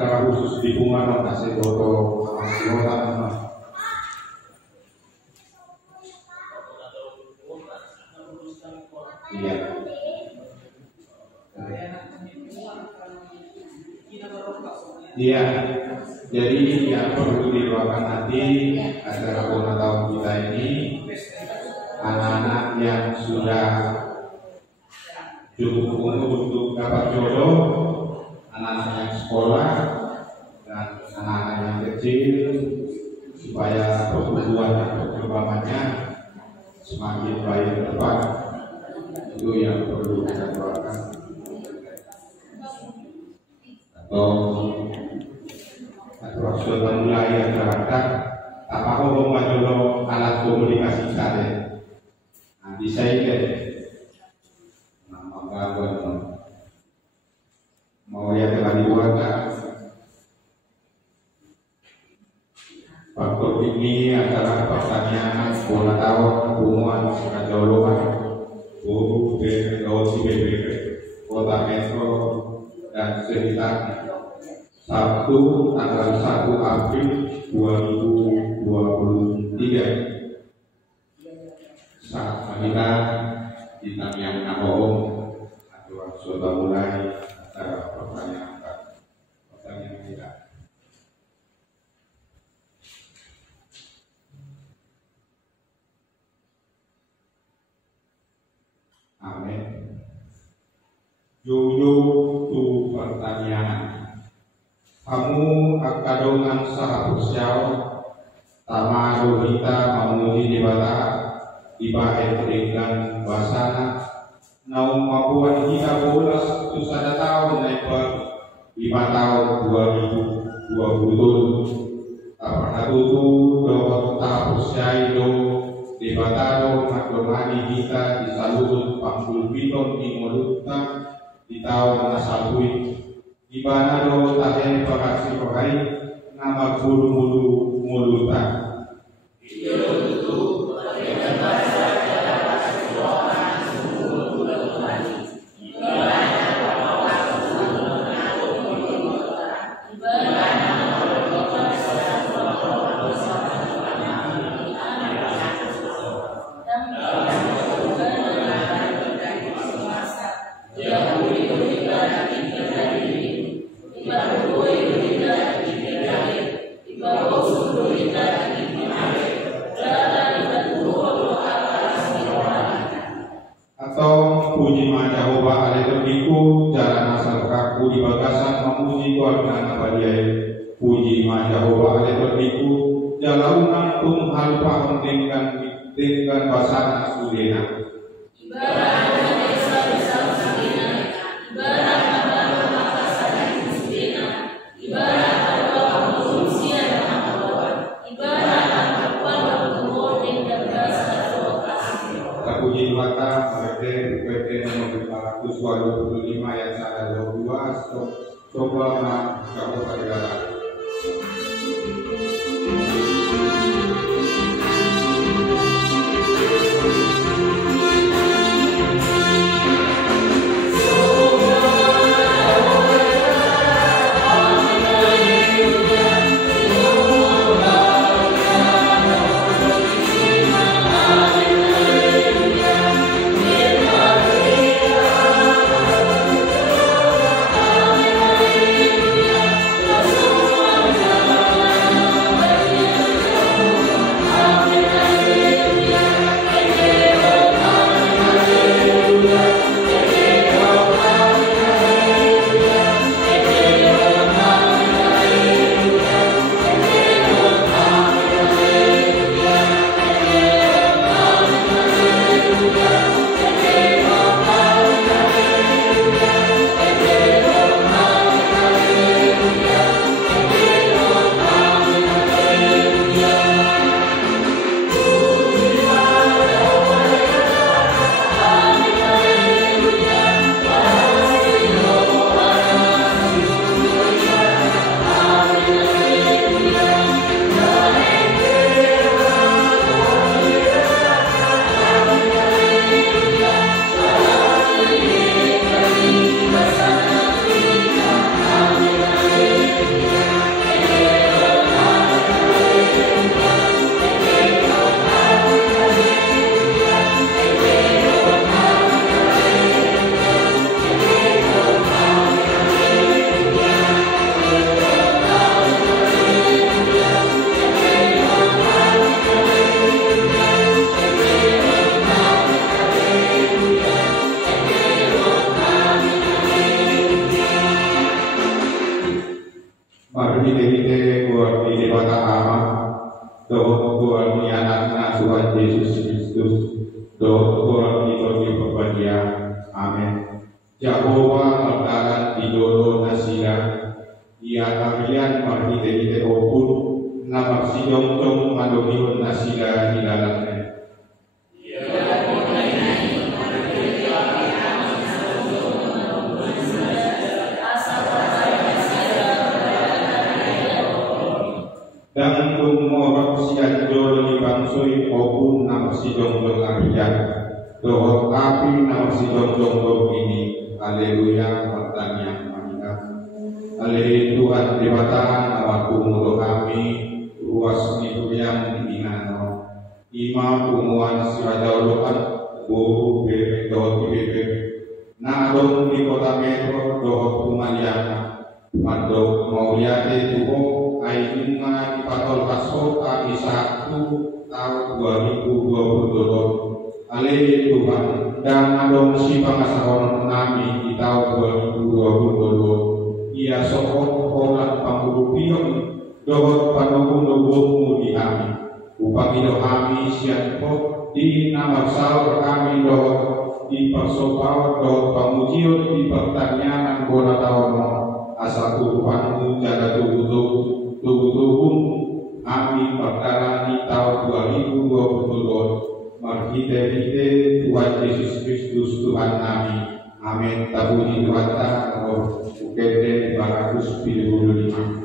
secara khusus di Bunga kasih foto silakan. Iya. Iya. Jadi yang perlu didoakan nanti acara ulang tahun kita ini, anak-anak yang sudah cukup umur untuk dapat jodoh, anak-anak yang sekolah, dan anak-anak yang kecil, supaya pertumbuhan dan perkembangannya semakin baik ke depan. Itu yang perlu kita doakan. Atau sudah mulai terangkat apa ngomong majulo alat komunikasi saya. Nanti saya ke nama gangguan mau yang telah dibuatkan. Faktor ini adalah pertanyaan bola tahun hubungan kejauhan guru BPOCBB Kota Metro dan sekitarnya. Sabtu tanggal 1 April 2023 saat kita di Tamiang Nahoom atau sudah mulai acara pertanyaan kita. Amin. Jujur tu pertanyaan. Kamu akadongan saha pusyao tamaru kita memuji dibata dibahe dengan basana naum mabuan kita bolas susada tahun naik 5 tahun 2020 tak tutu do ta pusyai do dibataro madomani kita disalun panggul piton di molutta di tahun nasabui di mana do tahen pakasi pakai nama guru mulutan. Itu dengan bahasa dalam bahasa Tuhan mulutan. Puji Maha Jehovah Aleterdiku jalan asal kaku di bagasan memuji keluarga Nabadiai. Puji Maha Jehovah Aleterdiku jalan nangtung hal paham dengan basana sudena. Puji mata PT nomor 425 yang ada 22 coba kamu pada Oh Marhite kuat di dewata ama, doa kuat di anak Tuhan Yesus Kristus, doa kuat di berbahagia. Amin. Jehovah berdalan di dolo nasira, ia kalian marhite opun, nama sidong tong madohihun nasira hilalannya. Dan tumorok sian jolo di bangsoi opun nama sidong tong arian, doa api nama sidong tong ini. Haleluya, pertanyaan kita. Haleluya Tuhan dewata nama kumulo kami ruas itu yang diingano. Ima kumuan siradaulokan bohu bebe doa bebe. Nadong di kota metro doa kumaliana. Mado mauliate tuho aidunga di patol kasota di 1 tahun 2022. Haleluya Tuhan. Dan adong si pangasahon nami di tahun 2022 ia sokot orang panggurupion dohot panukun di kami upang ido kami siapot di nama sahur kami dohot di persopawat dohot pamujion di pertanyaan bola tahun asal tuhanmu jaga tubuh kami perkara di tahun 2022 Marhite Tuhan Yesus Kristus Tuhan kami. Amin. Tabuni Tuhan ta ukede 475.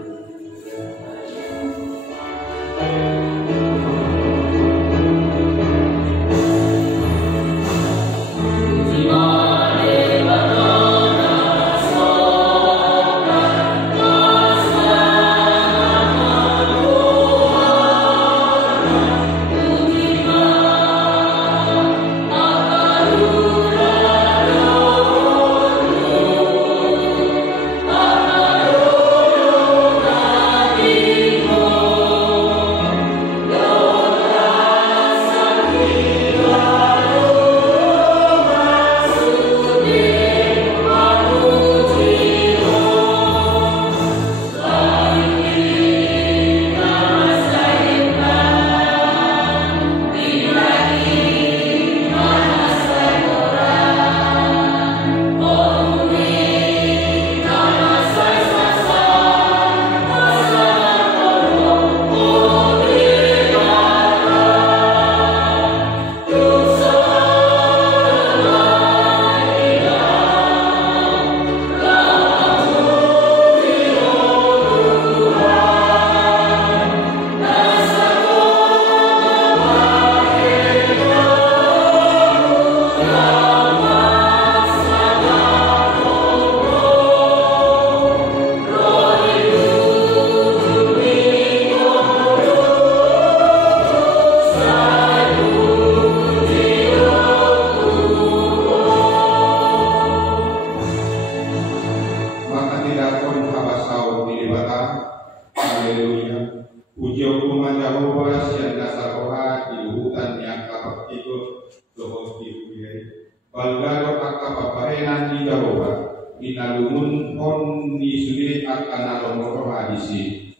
Balgado akapaparenan di Jawa inalumun on di sudiri akan alomoro hadisi.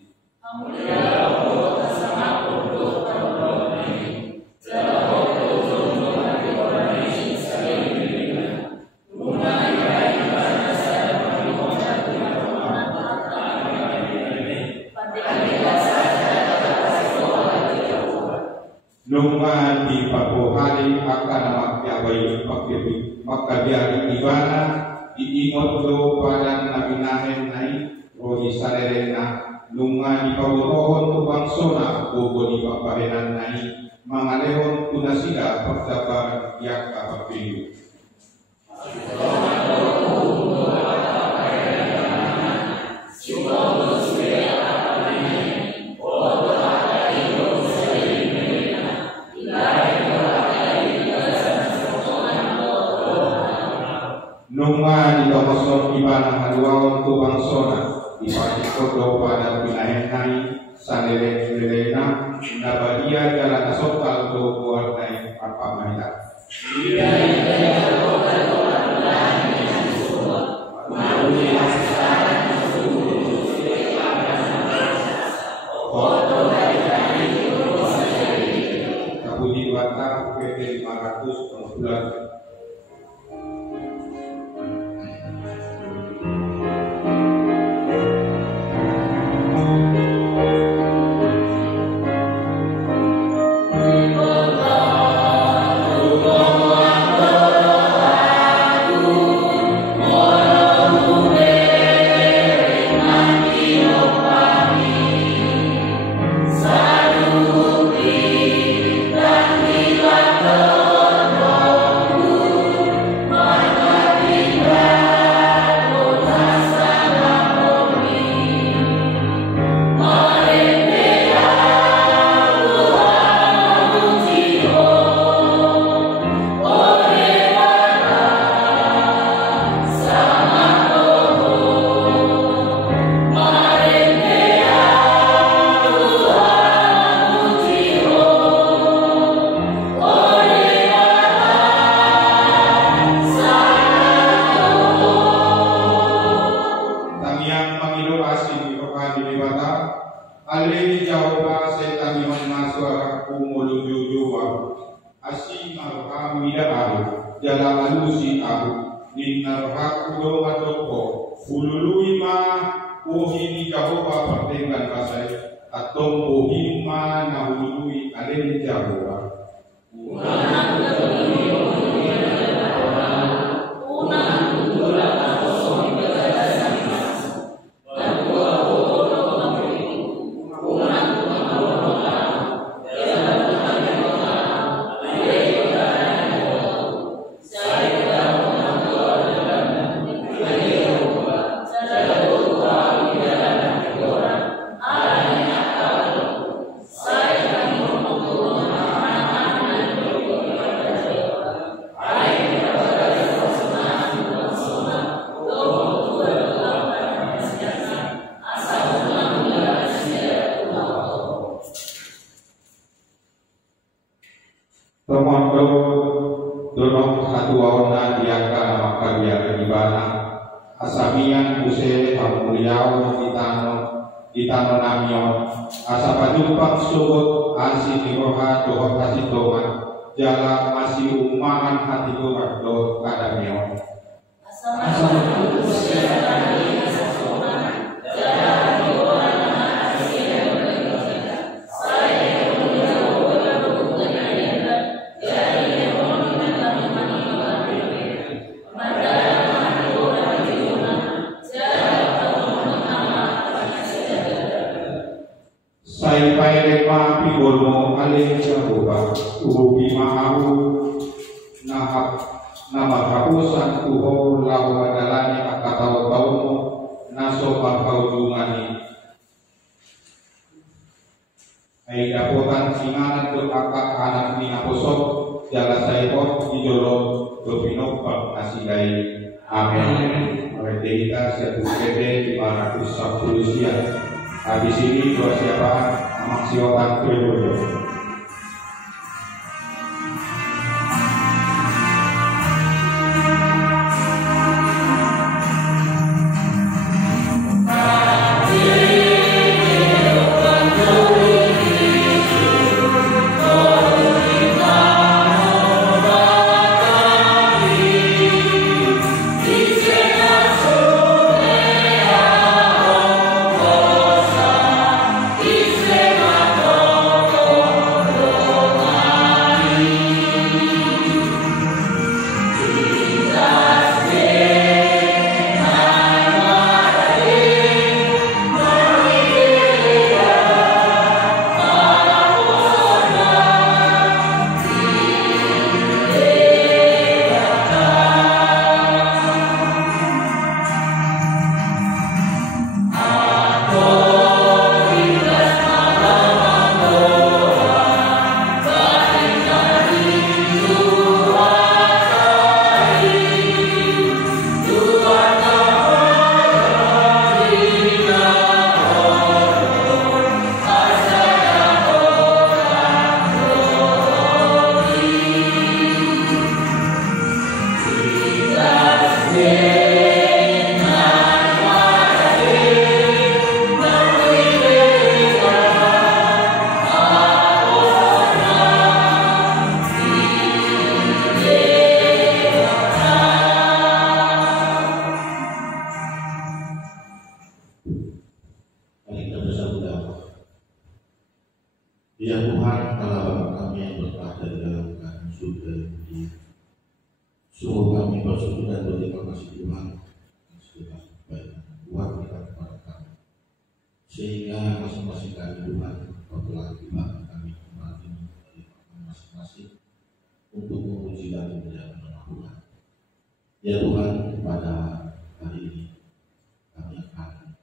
Nungma di papohali akan makyabai makkabiari ibana diingot do pada nabi nahen nai rodi sarerena nungma di pabotohon tu bangsona bobo di papahenan nai mangalehon tunasida perdabar yak kapapilu. Nungma di tomoson ibana haluawan tu bangsona ipatikodo pada pinahenai sanere-nerena nabadia jalan asokal tu buatnai apa mahita. asini rohani dewata aleni Jehovah setan dimana suara kumulu jua asima rohami daharu jala alusi ahu ninna rohaku doma doko ululuima uhini Jehovah pertenggan kasai atau uhima na ulului aleni Jehovah dorong satu awana diangka maka dia ibana asamian use pamuliau ditano namion asapa jumpang suhut asi diroha dohok kasih doman jala masih umahan hati dohak doh kadamion Pai lema pigolmo aleng Jehovah ubi maahu nama hapusan tuho lau adalani akatau taumu naso pangkaujungani ai dapotan singanan do akak anak ni aposok jala saipot dijolo do pinok asigai amin oleh kita satu kede 510 siang habis ini dua siapaan maksiatan Tribojo. Ya Tuhan Allah kami yang berada di dalam surga ini, sungguh kami bersyukur dan berterima kasih Tuhan segala kebaikan Tuhan kita kepada kami, sehingga masing-masing kami Tuhan telah tiba kami kemarin ini dari masing-masing untuk memuji dan memuliakan nama Tuhan. Ya Tuhan, pada hari ini kami akan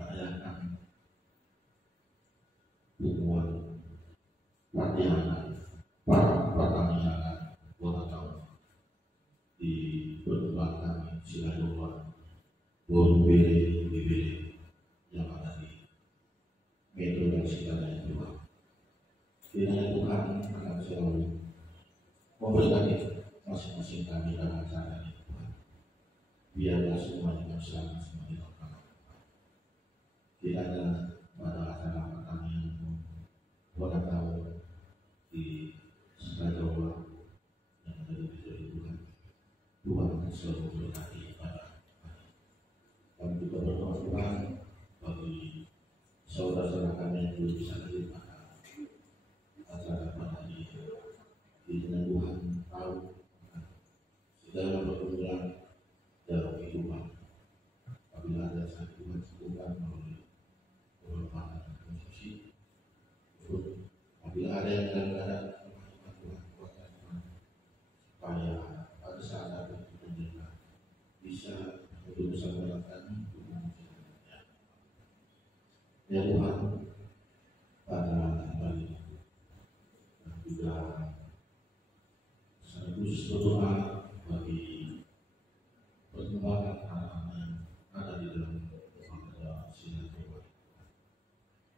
merayakan pertemuan latihan pertanian kota tahun di pertemuan kami Siladoa Borbele Bibele yang ada di Metro dan sekitarnya Tuhan. Kiranya Tuhan akan selalu memberkati masing-masing kami dalam acara ini Tuhan. Biarlah semuanya selamat semuanya. tidak ada pada acara pertanian pada tahun di sebelah Jawa yang ada di Tuhan. Tuhan selalu berkati pada kami juga berdoa Tuhan bagi saudara-saudara kami yang belum bisa hadir pada acara pada hari di Tuhan tahu segala pergumulan dalam kehidupan. Apabila ada saat Tuhan sembuhkan melalui pengorbanan dan konsumsi, apabila ada yang dalam Tuhan kuatkan supaya pada saat ada mereka bisa untuk bersama kami ya Tuhan pada hari ini dan juga sekaligus berdoa bagi perkembangan anak-anak yang ada di dalam pada sinar Tuhan.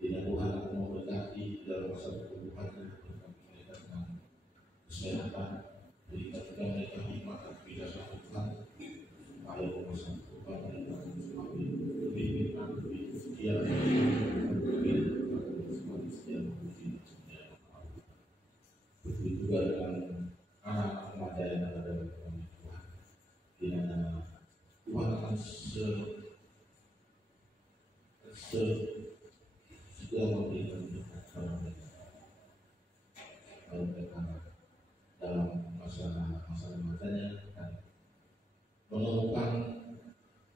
Tidak Tuhan akan memberkati dalam masa pertumbuhan dan berkati mereka dengan kesehatan, berikan juga mereka hikmat dan kebijaksanaan Tuhan supaya masa Tuhan mereka lebih pintar, lebih setia, begitu juga dengan anak-anak remaja yang ada dalam Tuhan. Kiranya Tuhan akan segera memberikan berkat kepada mereka dalam masa remajanya dan menemukan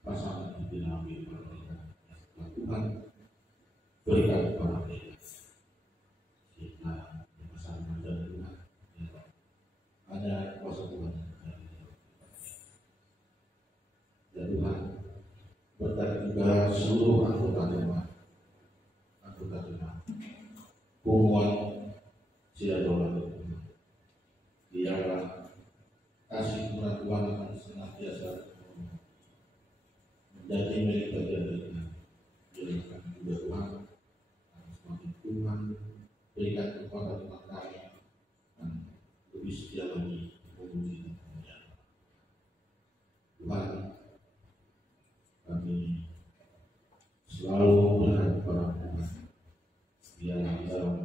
pasangan yang dinamai kepada mereka. Tuhan berikan kepada mereka sehingga masa remaja Tuhan hanya kuasa Tuhan. Ya Tuhan, berkati juga seluruh anggota jemaat, hubungan Siadola Tuhan. Biarlah kasih Tuhan akan senantiasa menjadi milik bagian kita. Biarlah juga Tuhan akan semakin Tuhan berikan kepada Tuhan kami dan lebih setia lagi memuji dan memuliakan Tuhan. Kami selalu berharap kepada Tuhan biar dalam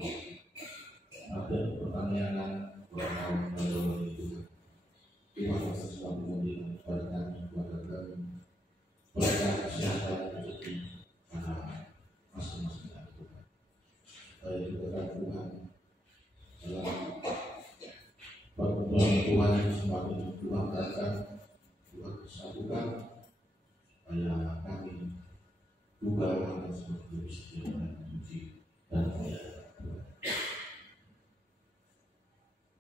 ada pertanyaan orang itu Tuhan selalu memberikan kepada kami berkat kesehatan rezeki pada masing-masing Tuhan. Supaya juga Tuhan dalam pertemuan Tuhan semakin Tuhan datang, Tuhan satukan supaya kami juga akan semakin lebih setia dan memuji dan memuliakan Tuhan.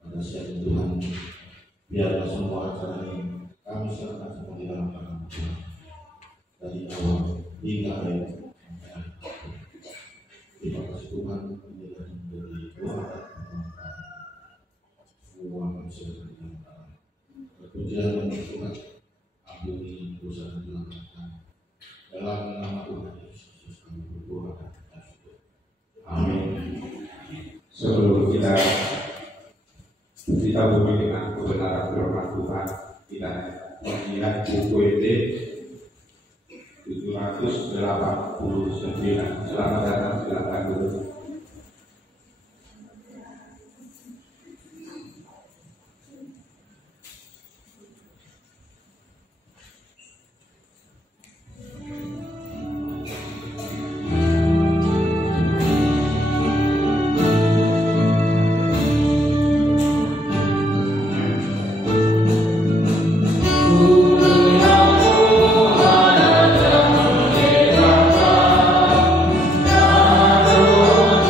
Pada siang Tuhan, biarlah semua acara ini kami serahkan semua di dalam tangan Tuhan dari awal hingga akhir. Terima kasih Tuhan menjadi Tuhan semua manusia di dalam tangan. Berpujian Tuhan, ampuni dosa dan dilakukan dalam nama Tuhan Yesus kami berdoa dan bersyukur. Amin. Sebelum kita bumi dengan kebenaran firman Tuhan, kita melihat buku ET 789. Selamat datang, silakan dulu. Oh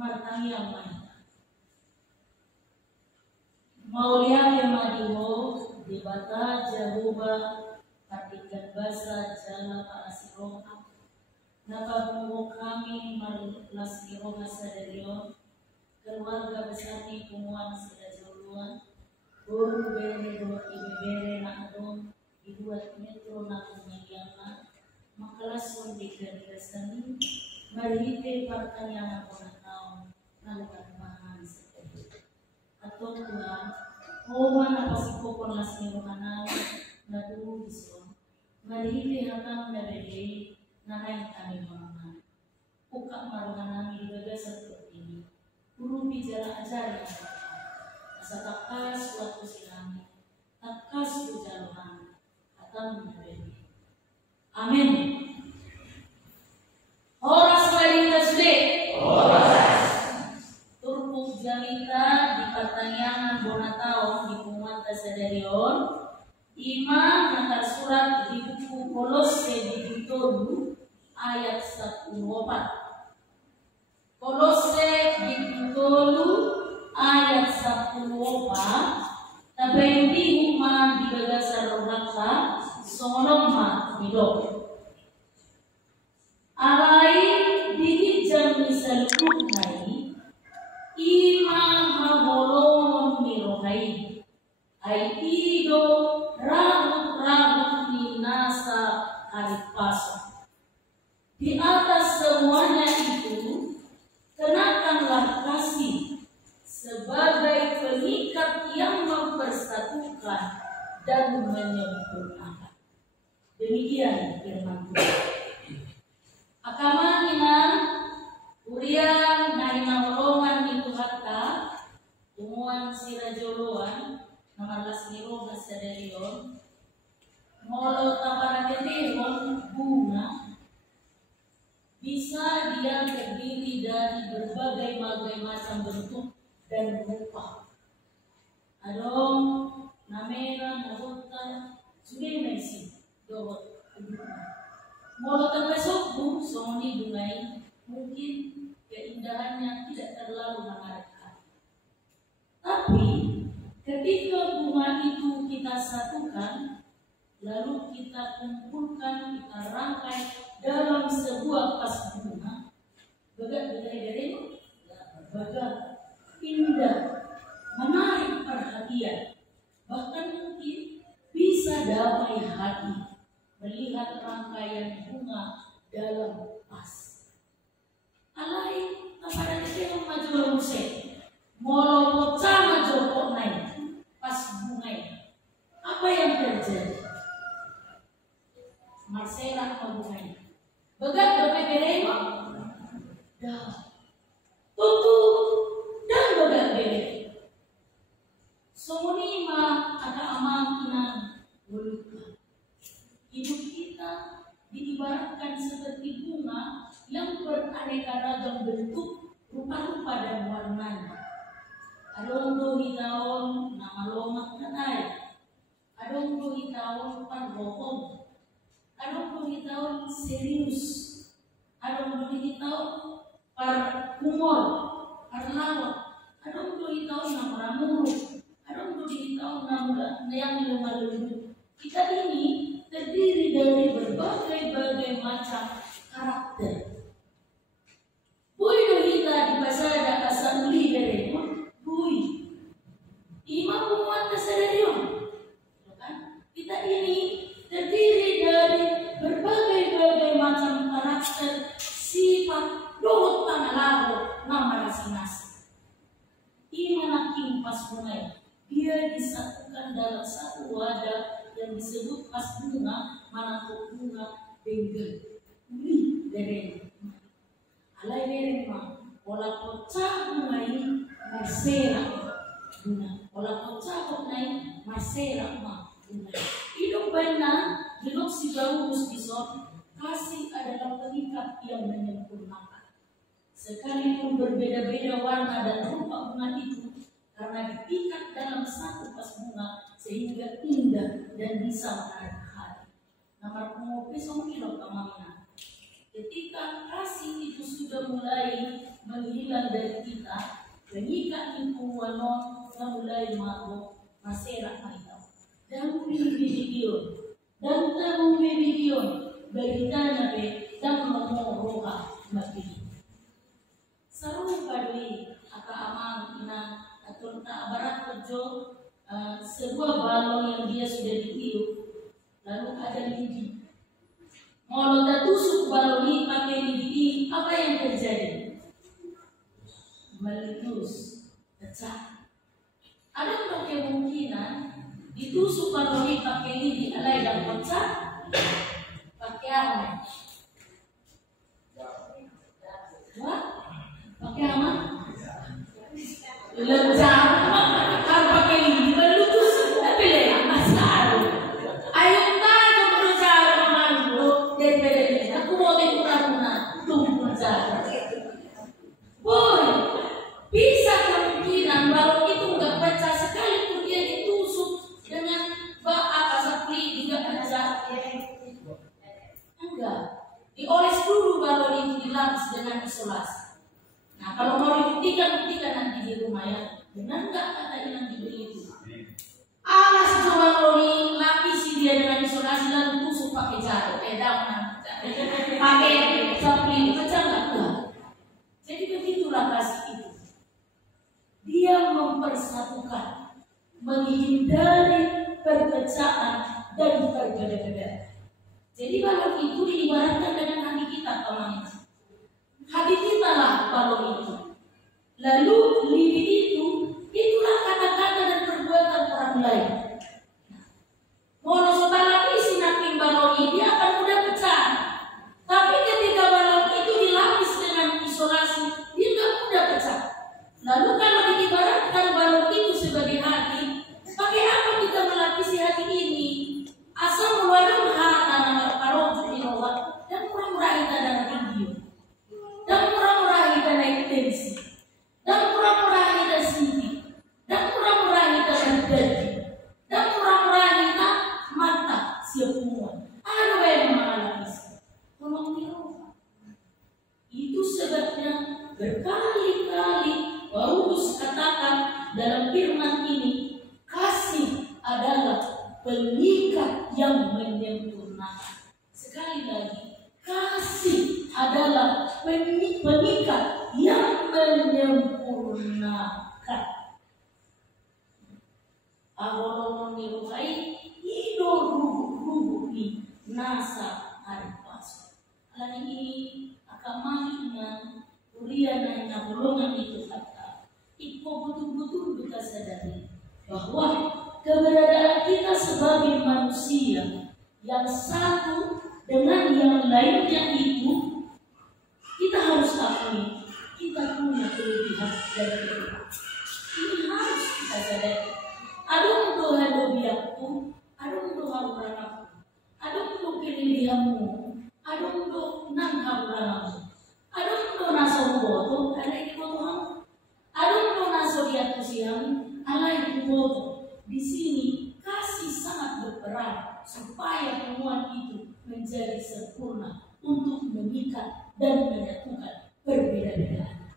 martanya mai. Mauliane madiho di bata jahuba patikan basa jala paasiroha. Napabungo kami marlasiroha sadarion. Keluarga besar ni kumuan sila joluan. Guru bere do ibere na adong dibuat metro na kumagiana. Makalas di kerjasani. Marite pertanyaan ako na tao na nagkakabahan sa tayo. Atau Tuhan, Oman apa sikopon las nirohanan na durugiso, marite hatang na bede na naing kami mamangan. Uka marohanan ibaga sa ini, urupi jala ajari ang asa takas waktu silami, takas ujaluhan, hatang na bede. Amin. Horas marita sude. Turpuk jamita di pertanyaan bonatao di Pumuan Tasadarion. Ima nakal surat di buku Kolose di Bintolu ayat 1:4. Kolose di Bintolu ayat 1:4. Tabay di huma di gagasar rohaka sonoma bidok. Alai dihijam misaluk nai ima maholon mirohai ai ido ragut ni nasa alipaso. Di atas semuanya itu kenakanlah kasih sebagai pengikat yang mempersatukan dan menyempurnakan. Demikian firman Tuhan. Akamangina urian naina olongan itu hatta tumuan sirajoloan namalas niro hasadarion molo taparaketehon bunga bisa dia terdiri dari berbagai macam bentuk dan rupa. Adong namera nabota sudah mesi dot molo termasuk bu soni bungai mungkin keindahannya tidak terlalu menarik. Tapi ketika bunga itu kita satukan, lalu kita kumpulkan, kita rangkai dalam sebuah vas bunga, bagai indah, menarik perhatian, bahkan mungkin bisa damai hati melihat rangkaian bunga dalam vas. Alai kepada kita maju musik, molo sama joko naik pas bunga. Apa yang terjadi? Marcela bunga. Begat dope berema, dah tutup dan begat bere. Somoni ma ada amankinan buluka. Hidup kita diibaratkan seperti bunga yang beraneka ragam bentuk, rupa-rupa dan warnanya. Adong hitaon nama lomak katay, adong hitaon parbohong, adong hitaon serius, adong hitaon par humor, par lawak, adong hitaon nama ramuru, adong hitaon nama yang lumah-lumah. Kita ini terdiri dari berbagai macam karakter. Bui kita di pasada asambli dari bui. Ima Pumuan Tasadarion. Kita ini terdiri dari berbagai macam karakter, sifat, dohot panalaho nama masing-masing. Ima naking pas bunga. Dia disatukan dalam satu wadah yang disebut pas bunga, manakuk bunga bengkel. Uli dari alai dari ma, olah kocak bunga ini masera bunga, olah kocak bunga ini masera ma bunga. Hidup benar, hidup si bagus bisok, kasih adalah pengikat yang menyempurnakan. Sekalipun berbeda-beda warna dan rupa bunga itu, karena diikat dalam satu pas bunga sehingga indah dan bisa menarik hati. Nomor pengopi songkilo kamangna. Ketika kasih itu sudah mulai menghilang dari kita, mengikat itu wanon mulai mabuk maserak mereka dan video dan tamu video beritanya dan roha mati saru kadui aka amang ina atau tak barat kerja sebuah balon yang dia sudah ditiup lalu ada lidi mau tusuk balon ini pakai lidi apa yang terjadi meletus pecah. Ada untuk kemungkinan ditusuk balon ini pakai lidi alai dan pecah pakai apa? Wah, pakai apa? Lecah. Kalau pakai lidi meletus tapi leh masalah. Ayo tanya berusaha kemana daripada ini. Aku mau ikut tunggu saja. Boy, bisa kemungkinan balon itu nggak pecah sekalipun dia ditusuk dengan asapli juga pecah. Enggak, dioles dulu balon itu dilapis dengan isolasi. Nah kalau mau dibuktikan nanti di rumah ya. Benar nggak kata yang diberi itu? Alas balon ini lapisi dia dengan isolasi lalu tusuk pakai jarum, daun, pakai sapli pecah nggak? Jadi begitulah kasih itu. Dia mempersatukan, menghindari perpecahan dan perbedaan. Jadi balon itu diibaratkan dengan hati kita, teman. Hati kita lah balon itu. Lalu lidi itu, itulah kata-kata dan perbuatan orang lain. Mau lapisi nanti balon ini dia akan mudah pecah. Tapi ketika balon itu dilapis dengan isolasi, dia nggak mudah pecah. Lalu kalau diibaratkan balon itu sebagai hati, pakai apa kita melapisi hati ini? Asal meluarkan hati kalau dirawat dan murah-murah kita dalam video, dan murah-murah kita naik tensi, dan murah-murah kita sini, dan murah-murah kita berdiri, dan murah-murah kita mata semua. Ada yang melapisi, tolong dirawat. Itu sebabnya berkali-kali Paulus katakan dalam firman ini, kasih adalah pengikat yang menyempurnakan. Sekali lagi, kasih adalah pengikat yang menyempurnakan. Awalnya nirupai hidup rubuh di nasa haripas. Hal ini akan mengingat kuliah naik golongan itu kata. Iko betul-betul kita sadari bahwa keberadaan kita sebagai manusia yang satu dengan yang lainnya itu kita harus akui kita punya kelebihan dan kekurangan. Ini harus kita sadari. Ada untuk halebiakku, ada untuk haluranakku, ada untuk kelebihanmu, ada untuk nang haluranakmu, ada untuk nasoboto, ada itu Tuhan. Ada untuk nasoliat siang, alai kuboto. Di sini kasih sangat berperan supaya temuan itu menjadi sempurna untuk mengikat dan menyatukan perbedaan.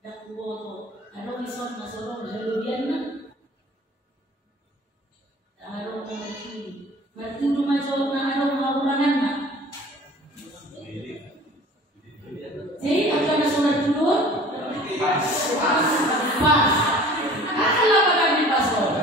Dan kuboto, ada ison nasolong halubiana, ada mengerti, bertulu macam ada halurangan. Jadi akan nasolat dulu. Pas. Kalau pada di pasol.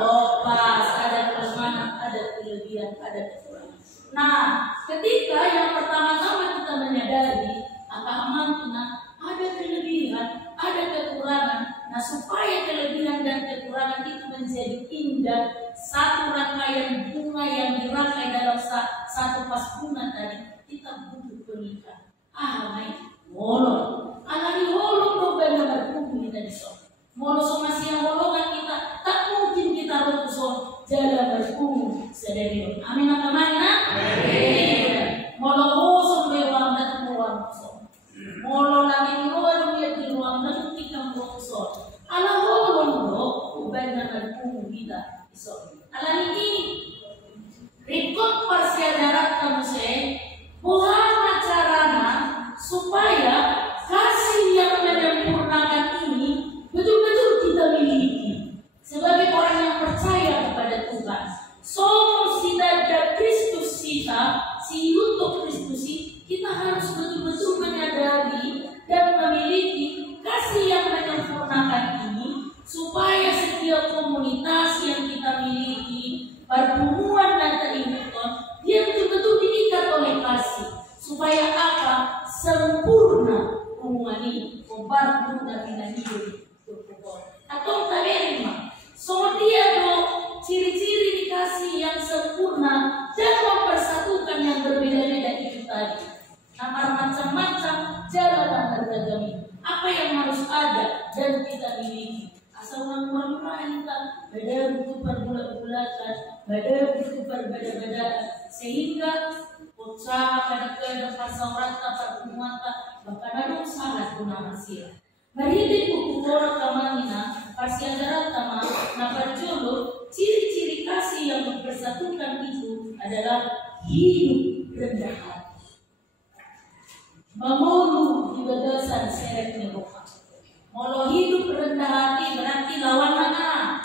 Oh pas, ada kekurangan, ada kelebihan, ada kekurangan. Nah, ketika yang pertama-tama kita menyadari ada kelebihan, ada kekurangan. Nah, supaya kelebihan dan kekurangan itu menjadi indah, satu rangkaian bunga yang dirangkai dalam satu pas bunga tadi, kita butuh pengikat. Baik. Molong, alani holong dong benar berkumpul kita di sana. Molong sama siang holongan kita, tak mungkin kita berkumpul jalan berkumpul sendiri. Amin apa mana? Amin. Molong ni obar muda pinahiri berpukul atau taberima. So dia do ciri-ciri dikasih yang sempurna dan mempersatukan yang berbeda-beda itu tadi. Nama macam-macam jalan beragami. Apa yang harus ada dan kita miliki. Asal orang kita beda butuh perbulat-bulatan, beda butuh berbeda-beda sehingga usaha kadang-kadang pasawrata perkumata bahkan ada sangat guna manusia. Maridi kukukora kamangina pasiandarat tama na parjolo ciri-ciri kasih yang mempersatukan itu adalah hidup rendah hati. Memulu di bagasan seret neroka. Molo hidup rendah hati berarti lawan mana?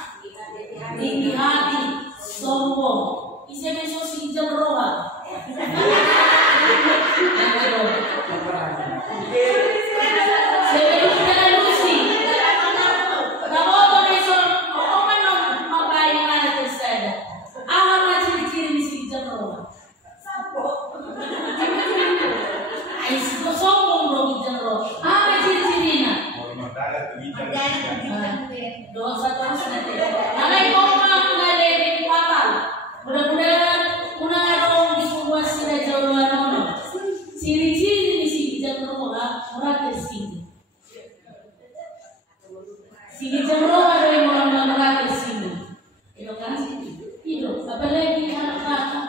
Tinggi hati, sombong. Iseme sosi jamroha. Dosa terus nanti. Nanti kau nggak lebih fatal. Mudah-mudahan una ngarong di sebuah sila jauh luar. Ciri-ciri di sini jauh murah tersinggung. Sini jauh ada yang murah tersinggung. Itu kan? Itu. Apalagi anak-anak.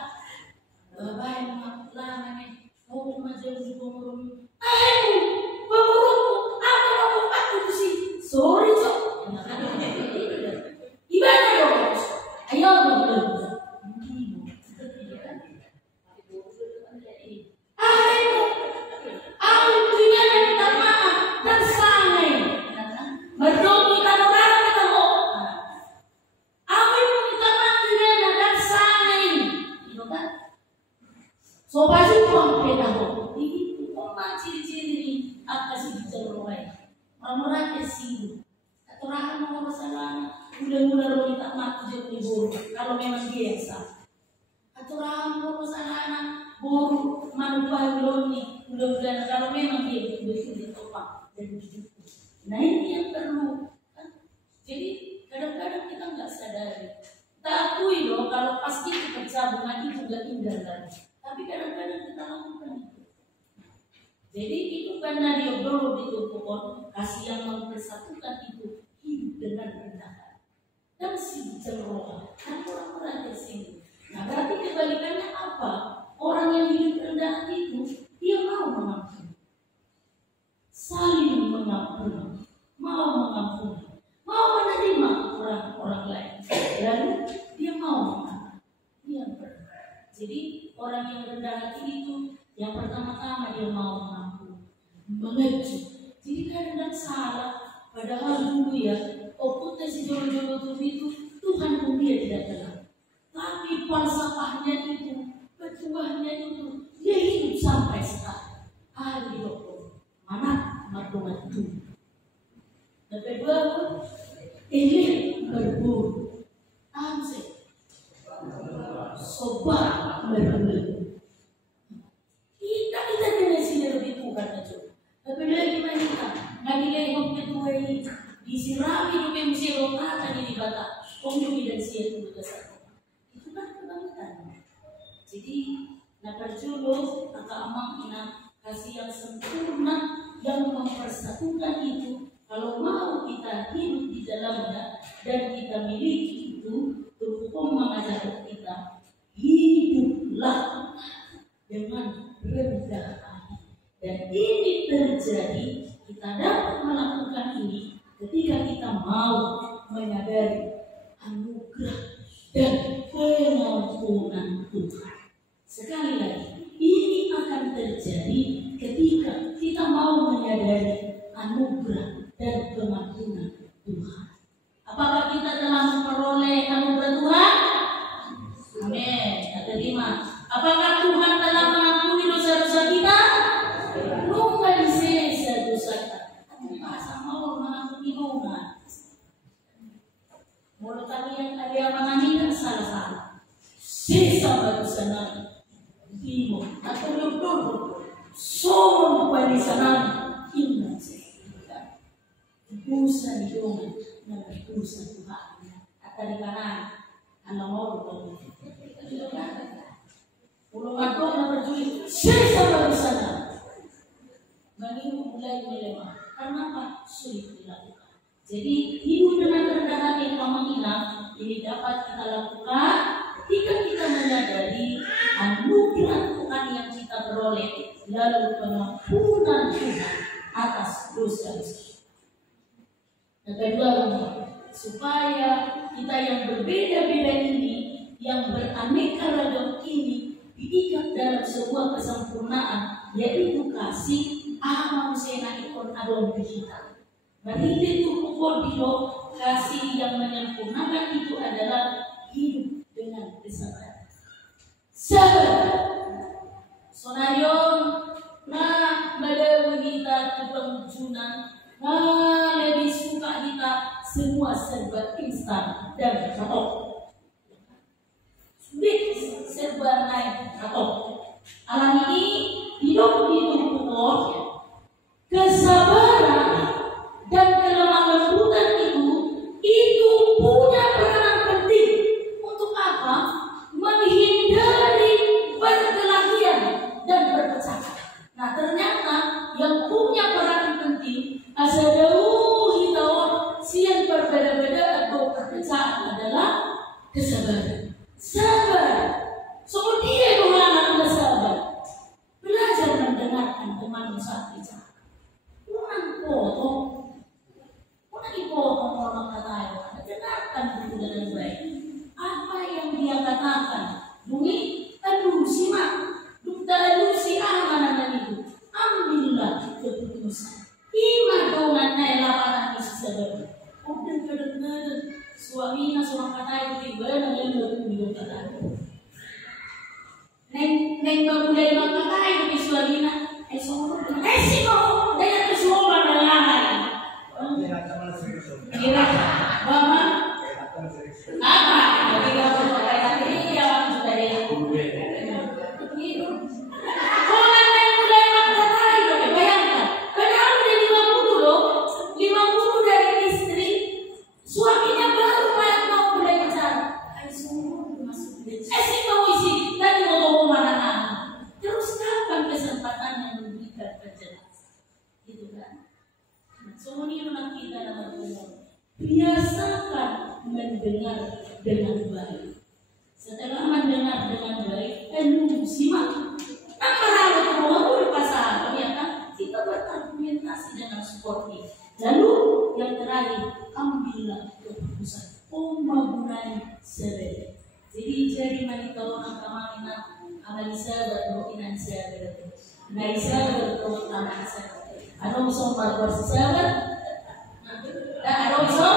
Bapak yang lama nih. Mau macam di pemurung. Ayo, pemurung. Aku sih. Sorry cok. Gimana dong? Ayo dong. Ayo gimana minta maaf dan sangai. Berdoa kita orang kita mau. Ayo minta maaf gimana dan sangai. Itu kan? Sobat juga kita mau. Ini cuma ciri-ciri apa sih diceritakan? Orang-orang tersinggung. Aturahan mga kasalanan, mula-mula minta maaf jadi buruk kalau memang biasa. Aturahan mga kasalanan, buruk manupai loni, mula-mula kalau memang dia betul ditopang dan dicukup. Nah ini yang perlu. Jadi kadang-kadang kita nggak sadari. Kita akui loh kalau pasti kita cabungan itu gak indah kan. Tapi kadang-kadang kita lakukan itu. Jadi itu karena dia perlu ditutup kasih yang mempersatukan itu. Hidup dengan rendah dan si ceroboh dan orang-orang tersinggung. Nah berarti kebalikannya apa? Orang yang hidup rendah itu dia mau mengampuni, saling mengampuni, mau mengampuni, mau menerima orang-orang lain, lalu dia mau mengampuni. Dia jadi orang yang rendah hati itu yang pertama-tama dia mau mengampuni, mengeju. Jadi kadang-kadang salah. Padahal dulu ya, okutnya si jodoh-jodoh itu Tuhan pun dia tidak kenal. Tapi falsafahnya itu, petuahnya itu, dia hidup sampai sekarang. Hari dokter, mana madongan itu. Dan kedua, ini berburu. Amse, sobat berburu. Kita kena sini lebih bukan aja. Tapi lagi mana? Nagilay kong ketua ini disirami yung may musiro kata ni bata kung yung ilansiya ng buta sa itu kan kebangetan. Jadi nakarjulo nakaamang ina kasih yang sempurna yang mempersatukan itu kalau mau kita hidup di dalamnya dan kita miliki itu berhukum mengajar kita hiduplah dengan rendah hati dan ini terjadi. Kita dapat melakukan ini ketika kita mau menyadari anugerah dan pengampunan Tuhan. Sekali lagi, ini akan terjadi ketika kita mau menyadari anugerah dan pengampunan Tuhan. Apakah kita telah memperoleh anugerah Tuhan? Amin. Yang kelima, apakah Tuhan telah mengampuni dosa-dosa kita? Bukan sisa dosa kita. Bahasa mau mengampuni bunga. Mulut kalian ada yang mengaminkan salah-salah. Sisa dosa nanti. Timo atau lebih son pada sana ingat. dosa di dongan dan dosa Tuhan. Atau di kanan, anak mau dong. Pulau Madong dan berjuli, sesama bersama. Bagi mulai melemah, karena apa? Sulit dilakukan. Jadi hidup dengan rendah hati yang menghina ini dapat kita lakukan ketika kita menyadari anugerah Tuhan yang kita peroleh, lalu pengampunan Tuhan atas dosa-dosa. Yang kedua, supaya kita yang berbeda-beda ini, yang beraneka ragam ini diikat dalam sebuah kesempurnaan, yaitu kasih amal sena ikon adon kita. Berarti itu pukul bilo kasih yang menyempurnakan itu adalah hidup dengan kesabaran. Sabar. Sonayon nah pada kita tukang juna nah lebih suka kita semua serba instan dan cepat. Sulit serba naik cepat. Alam ini hidup itu pukul kesabaran dan kelemah lembutan itu punya peranan penting untuk apa? Menghindari perkelahian dan perpecahan. Nah ternyata yang punya peranan penting asadau hitawar siang berbeda-beda atau perpecahan adalah kesabaran. Sabar. So dia doang bersabar. Belajar mendengarkan teman saat bicara. Kurang potong. Kurang orang kata dengarkan dulu dengan baik. Apa yang dia katakan? Bumi, aduh simak. Aduh si aman itu. Ambillah keputusan. Iman dengan lapangan isi sabar. Udah suaminya seorang kata itu tiba dengan berhubung kata. Neng bagulai kata itu suaminya. Si mau daya kesuapan dengan kira mama apa jadi kamu pakai ini ya waktu tadi itu orang yang mulai kata itu bayangkan padahal udah 50 loh 50 dari istri suaminya baru mau mulai bicara semua masuk si mau isi tadi mau mana terus kapan kesempatan yang memberikan penjelasan gitu kan. Semuanya kita dalam umum biasakan mendengar dengan baik. Setelah mendengar dengan baik, simak. Apa hal itu mau berpasangan? Ternyata kita berargumentasi dengan sportif. Lalu yang terakhir, ambillah keputusan. Pembangunan sebelum. Jadi wanita orang kamina analisa berdoinan sebelum. Naisa berdoinan sebelum. Ano gusto mong magpagsasabat? Ano gusto?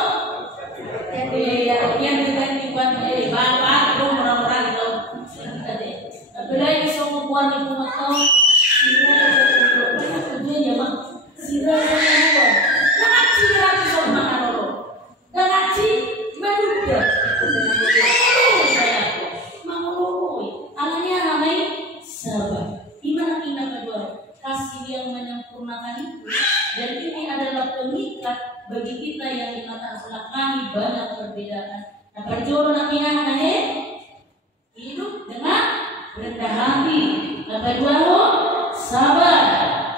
Yan din buat bapak, murah-murah gitu. Bila gusto mo buwan ni pumatong, sira ya mak, sira buwan. Sira gusto makarolo. Nangaci menuda. Mangoloy. Alanya namanya sabar. Iman kedua. Kasih yang menyempurnakan itu, dan ini adalah pengikat bagi kita yang di latar belakang banyak perbedaan. Nah, perjuangan akhirnya hidup dengan rendah hati. Nah, kedua sabar.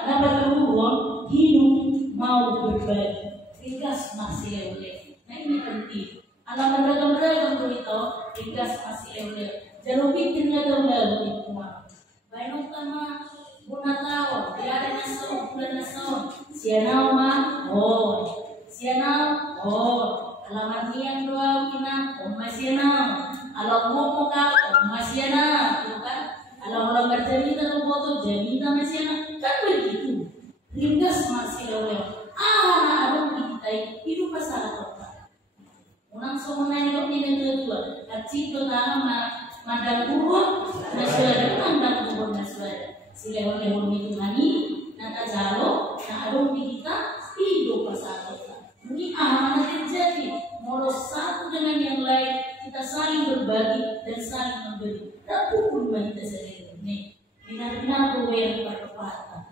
Nah, kedua hidup mau berbagi. Tegas masih oleh. Nah ini penting. Alam beragam-beragam itu tegas masih oleh. Jangan pikirnya dalam itu mah. Baik utama. Bunatao, tiada naso, bulan naso. Sianau mah, sianau, alamat yang dua ina, sianau. Alam mo ka, sianau, gitu kan? Alam bercerita tu foto jadi sianau, kan begitu. Ringkas masih lewat. Ada kita hidup pasal apa? Unang semuanya hidup ini kedua. Acik tu nama mandang buruk, nasuada mandang buruk nasuada. Si lewat-lewat itu nani, nata jalo, nah adong di kita hidup pasal kita. Ini mana terjadi? Moros satu dengan yang lain kita saling berbagi dan saling memberi. Tak pun kita sendiri. Nih, benar-benar yang berkepatan.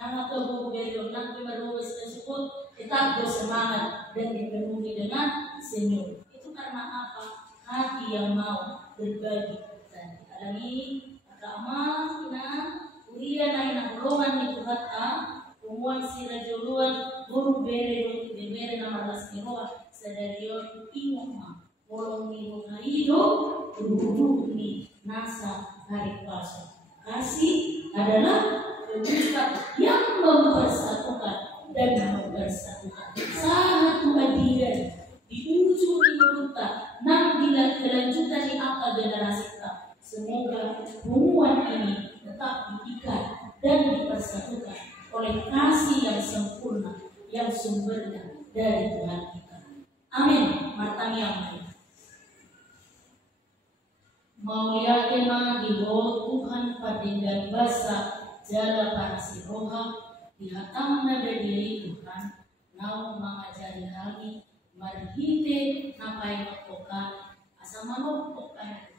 Nama kebubuhan yang baru disebut tetap bersemangat dan dipenuhi dengan senyum. Itu karena apa? Hati yang mau berbagi. Dan kita lagi agama kita uria na golongan itu kata umuan sila joluan guru bere nama laskeroa sadarion ingoma bolong minggu harido guru ni nasa hari paso. Kasih adalah wujud yang mempersatukan dan mempersatukan. Sangat adilan di ujung hidup nang bila kelanjutan di akal generasi kita. Semoga hubungan ini tetap diikat dan dipersatukan oleh kasih yang sempurna yang sumbernya dari Tuhan kita. Amin. Martani amin. Maulia tema di Tuhan padinggan basa jala para siroha dihatam nada diri Tuhan nau mengajari kami marhite napai makokan asa manok Tuhan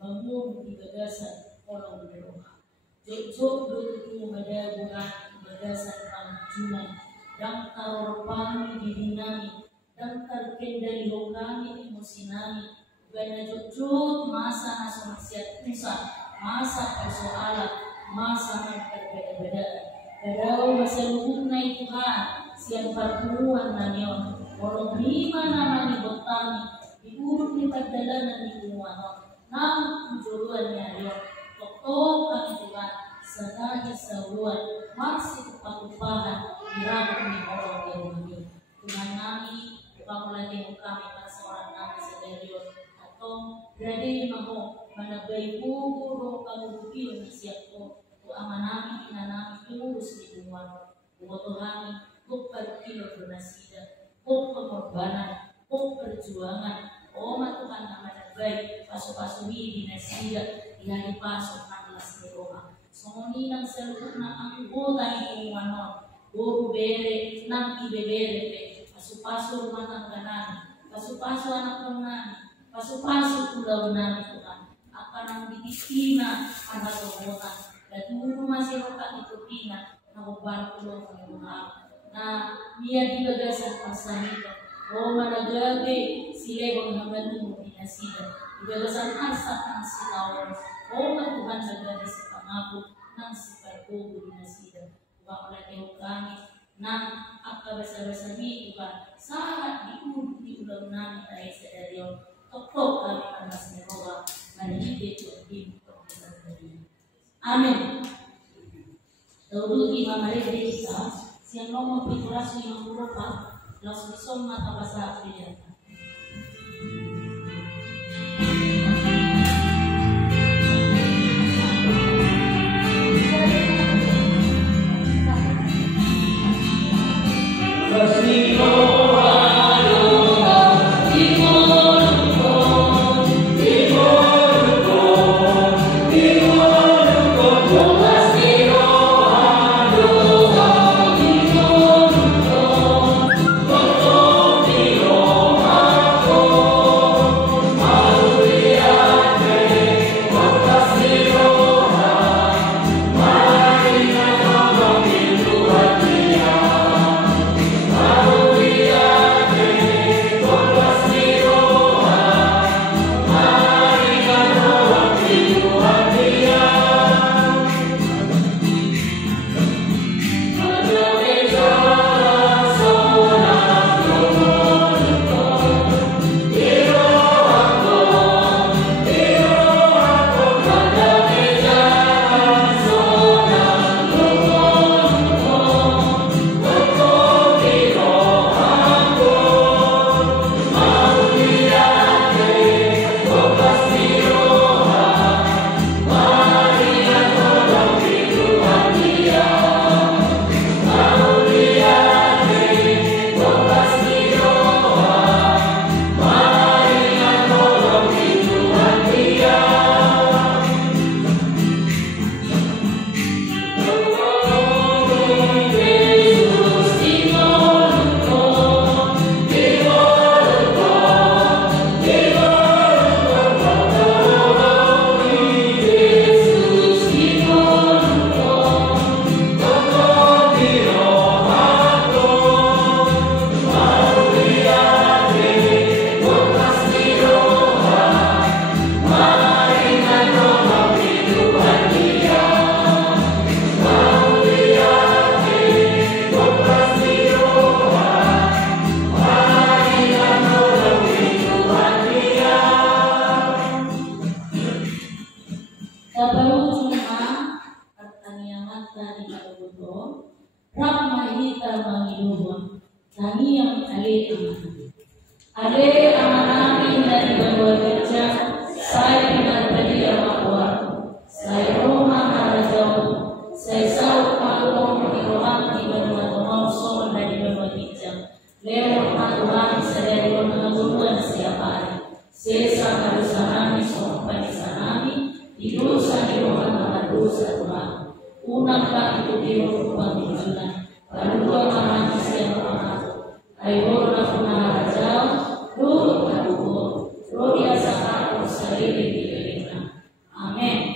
bangun di bagasan kolong beroha jok dulu pada bukan bagasan pangjunan dan tarupani di dinami dan terkendali kami emosi nami gana jok masa naso maksiat pusat masa persoalan masa berbeda-beda kadang masa luhunai Tuhan siang pertemuan nanyon walau lima nama ni botani diurut ni perdalanan di kumano nang tujuannya yo toktok kami Tuhan sedaya saluan masih kepatuhan diragu ni orang Yahudi Tuhan kami pamulati kami pada seorang kami sedarion atau berada maho manabai guru kamu bukil siap ko amanami inanami tulus di kumano Tuhan kok perkilo bernasida kok pengorbanan kok perjuangan Tuhan nama baik pasu-pasu di nasida di hari pasu 16 Dewa songoni nang sempurna anggota di kumano guru bere nang ibebere pasu-pasu rumah tangga nani pasu-pasu anak nani pasu-pasu pulau nani Tuhan akan nang dikitina anak robotan dan guru masih rokat itu pina nakuban pulau Tuhan nah dia di bagasan pasang itu managabe sila banghaman mo pinasida di bagasan asap ng silawon Tuhan nagada sa pangako ng siparko pinasida Tuhan kami ng akabasa-basami Tuhan saat diulang namin tayo sa daryo toktok kami amas ni Roa marihide at bimpo amin. Taulugi mamarede kita siang nomor piturasi yang berupa langsung mata bahasa Afrika. Oh Taniam ale amanami dari Bangwa Gereja, saya benar belia makwa, saya Roma Harajau, saya sau malom di rohang di Bangwa Tomau Somon dari Bangwa Gereja, lewat Tuhan sedari mengagunkan siapa hari, sesa harusanami somon panisanami, di dosa di rohang dosa Tuhan, unanglah itu di rohang tujuan, kedua marani siapa mengaku, ayo rakuna Harajau. Rodi asal sendiri di dunia. Amin.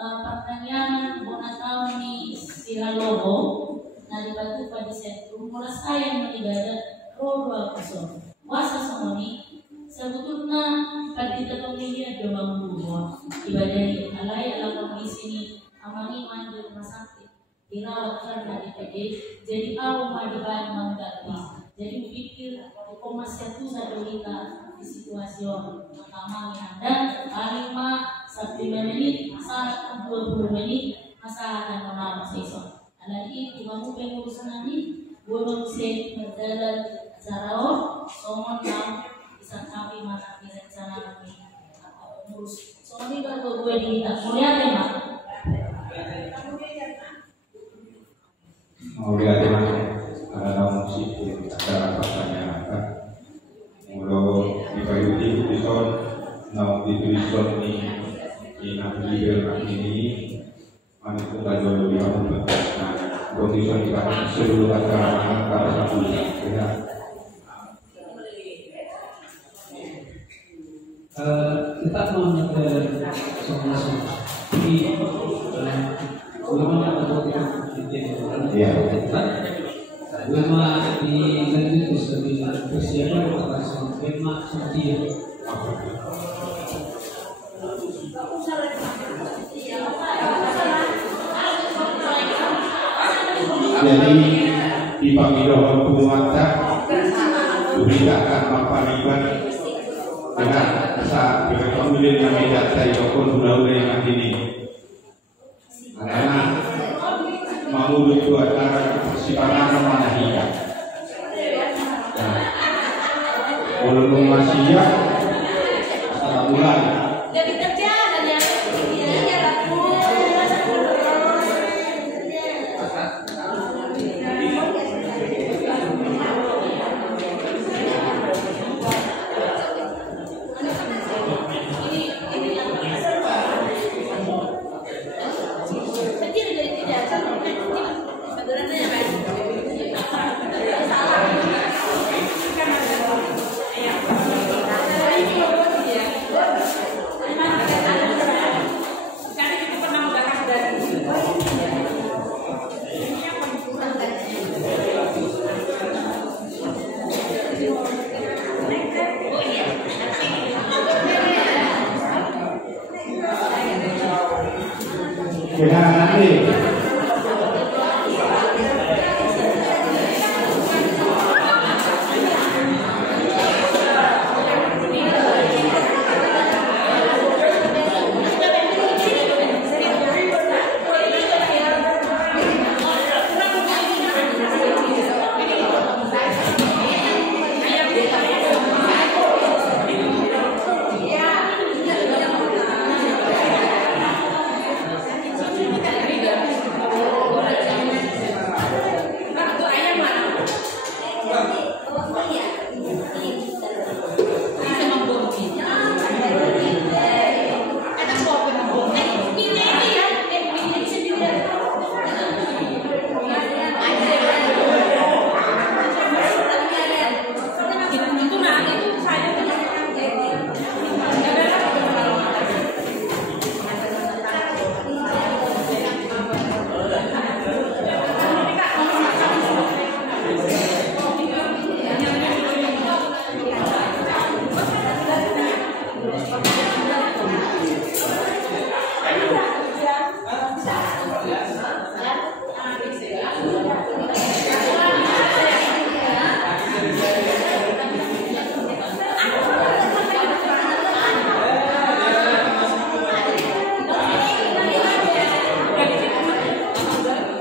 Pertanyaan bonatau ni Siralobo na dibatu pada setrum mula saya mengibadah roh 20 wasa somoni sebetulnya pada kita pemilihan doang dua ibadah ini alai ala kondisi ini amani mandi rumah sakit dirawat karena DPD jadi awam madiban mengganti jadi pikir hukum masih satu kita di situasi pertama Anda alima 1 menit saat 20 menit masa akan menawar sesuatu. Lagi kamu pengurusan ini belum se berjalan zarao somon nam bisa kami mata bisa sana kami urus. Somoni kalau gue kita mulia tema. Mulia tema ada musik acara pertanyaan. Mulu dibayuti tulisan nau ditulisan ni nabi ini mana pun dah jauh lebih awal. Nah, kondisi kita seluruh acara pada satu ya. Kita mau ke somasi. Jadi bagaimana kalau kita bagaimana di negeri tersebut persiapan akan tema setia. Jadi dipanggil oleh penguasa diberitakan mapariban dengan saat pemilihan yang tidak saya dokon sudah yang ini karena mengulut dua acara persiapan mana hingga belum masih ya setelah bulan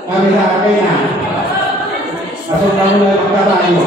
kami sakitnya. Langsung kamu mulai berkata ayo.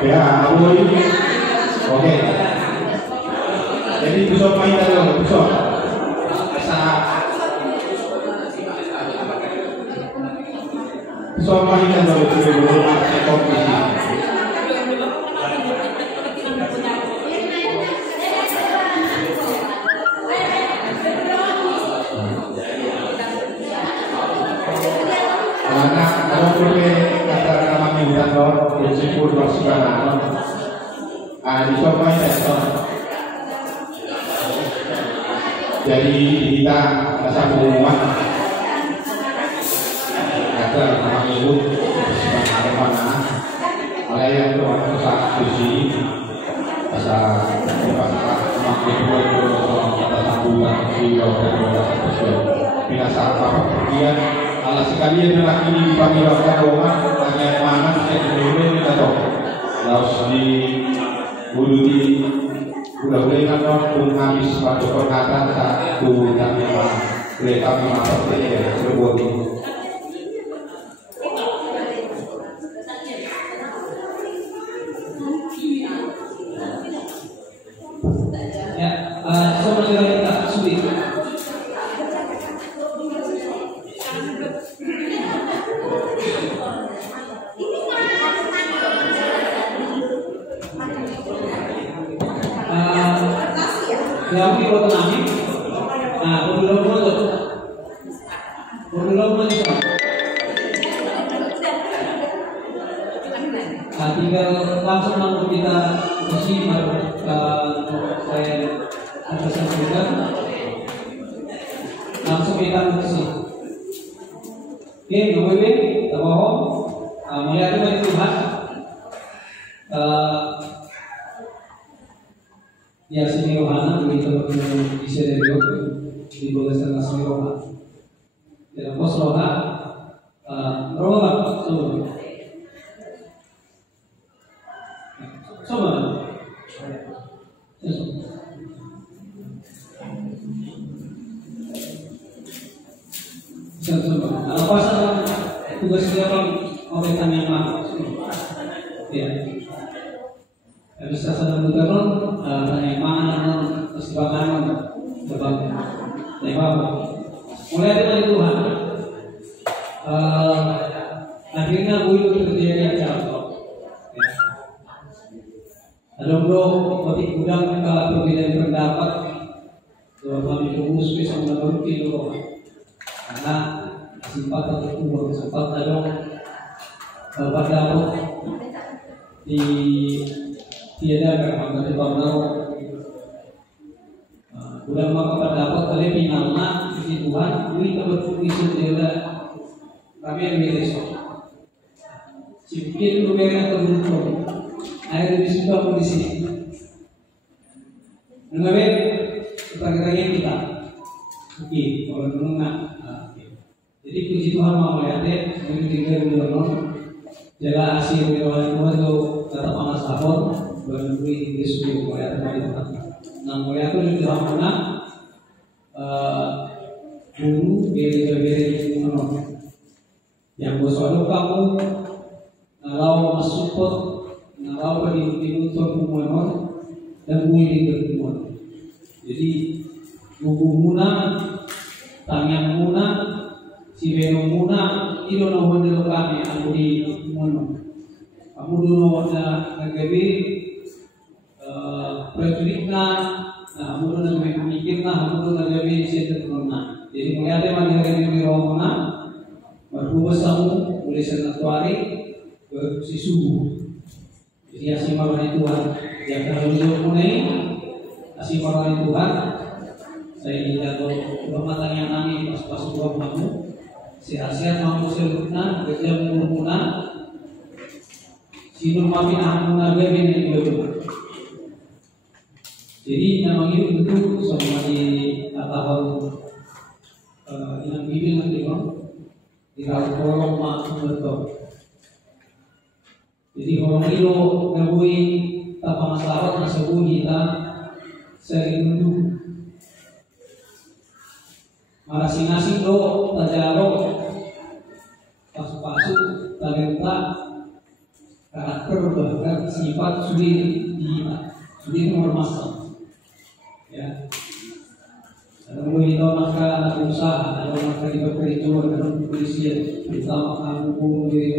Ya, kamu ini. Oke. Jadi besok main dulu, besok. Besok main dulu, sebelum kompetisi. Karena kalau boleh kata nama mingguan dor, prinsipur bersebaran, dicoba ya. Jadi kita rasa pengumuman kata nama minggu bersebaran mana, oleh yang berwaktu diskusi, asal makin kita sambungan di bila saat kemudian ala sekalian adalah ini dipanggil waktu rumah hanya mana yang dulu kita tahu harus di budi udah boleh kan pun habis pada perkataan satu dan lima kereta lima persen ya berbuat ini. Ya, saudara kita Sudi. Ya, mungkin buat kami, belum langsung kita bersih. Oke, ngomongin, tahu? Melihat itu Tuhan. Ya sini Yohana begitu di Sederio di Bogasan Asmi Roha. Ya pos Roha, Roha coba. Kalau pasal tugas dia oleh tanya apa? Ya. Bisa sedang bergerak, tanya mana, kesepahaman, berbagai, tanya apa? Mulai dari Tuhan. Akhirnya itu terjadi jatuh. Ada bro, ketik udang kalau perbedaan pendapat, dua kami terus bisa mengerti dulu. Karena sempat atau dua sempat ada pendapat di tiada berangkat di bawah. Udah maka pendapat kalian finalnya di Tuhan, ini kebetulan sendiri kami yang beres. Cipin lu mereka kebetulan, air di situ aku di sini. Mengenai kita kita, oke, kalau menengah. Jadi puji Tuhan mau melihatnya, mungkin tinggal di dalam jaga asih melawan Tuhan itu kata panas tahun. Beri Yesus yang mulia terbaik Tuhan. Nah mulia itu di dalam mana guru beri menurut yang bosan kamu nalau masukot nalau beri untuk menurut dan bui berkumon. Jadi buku muna tangan muna si beno muna itu nawan dulu kami aku di menurut kamu dulu ada negatif prajuritna, mulu na memikir na, mulu na gabi siya na. Jadi melihatnya mana yang di Roma, berhubung samu, boleh senatuari, si subuh. Jadi asing marah Tuhan, yang kalau dia mulai asing marah Tuhan, saya jatuh rumah yang nami pas buah kamu, si Asia mampu selutna, kerja mulu si rumah pinah gabi ni dia. Jadi memang itu semua di tahun yang bibil nanti kan di kolom mak betul. Jadi orang itu ngabui tanpa masalah nasabun kita sering dulu marasing-asing do tajaro pasu-pasu talenta karakter bahkan sifat sudah normal. Ya, ada itu maka anak usaha, ada maka di bekerja, ada kepolisian, pertama kamu pun diri